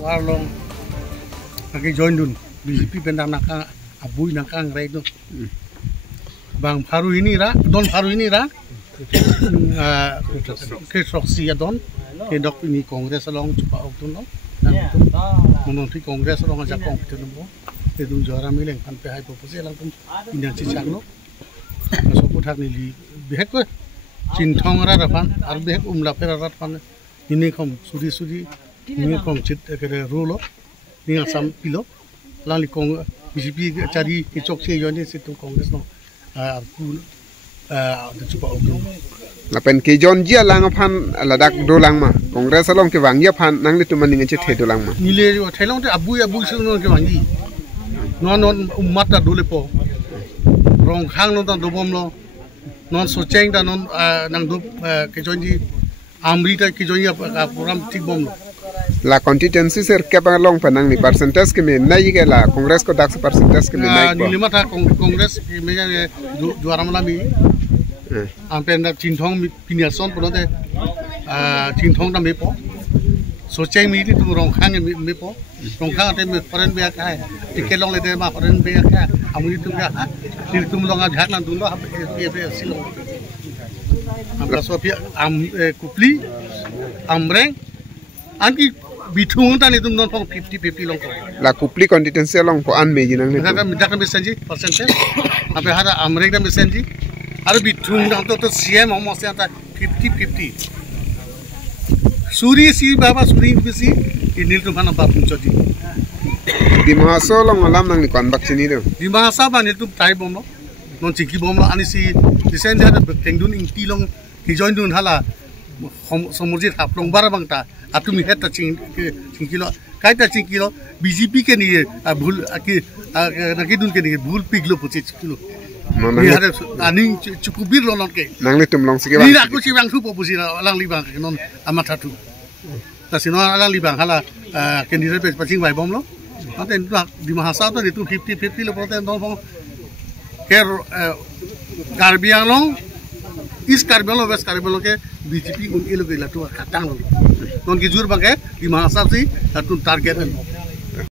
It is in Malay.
warlong kaki join dun BJP pendam nakang abui nakang rai tu bang baru ini ra don baru ini ra ke soksi ya don ke dok ini kongres long cuba okton no menonti kongres long aja kong itu no itu juara mileng kan pihak proposal lang pun inang cicak no so putar nili behek ko cintong ra rapan ar behek lapera rapan ini kom sudi ini kom cit ke rolo ini asam pilo lali kong BJP cari kicok sih jadi situ kongres no pun cuba okton lapen ke jon jia lang aphan ladak dolang ma kongres along ke wang ya phan nang le tuman ninge che dolang ma nile thailong te abu suno ke wangi non umat da dole po rong khang non do bom lo non socheng da non nang do ke jonji amri ta ke jonji program tik bom lo la constituency ser ke bang long panang ni percentage ke me nai ke la kongres ko dak percentage ke me nai ni lima ta kongres ke me juara malami ampe na cintong piniason pun ada cintong dah mepo, soceng midi tu rong khang mepo, rong khang ada foreign biak hai, tiket long lede mah foreign biak hai, amu itu biak, ni tu long ajak nanti lo apa silong, ampe sopia kupli, amreng, angki bitung tan itu non pong 50-50 long. La kupli constituency long po an meji nang ni. Kita mesenji percentage, ampe ada amreng dah mesenji. Ada bitung dah tu CM almost yang 50-50. Suri si bapa suri bisi ini tu mana bapun jadi. Di mahasiswa long alam nang ni konbak sini tu. Di mahasiswa ban itu tai bom lo, non ciki bom lo. Ani si desain dia ada tengdun inti long kijoin dun hala somurjit haplong barang ta. Atu mihet ta cingki lo. Kait ta cingki lo BJP ke ni bul nakidun ke ni bul piglo pucit kilo. Ni ada aning cukup bir lo ke. Nang litum long sikit. Ni aku si bang tu popusi lang libang non amat satu. Tapi non lang libang hala candidate pacing bay bom lo. Nanti di mahasiswa tu itu 50-50 lo proten don bom. Ker Karbiang long, is Karbiang lo west Karbiang lo ke BJP un ilo ke latu katang lo. Non kijur bang ke di mahasiswa si satu target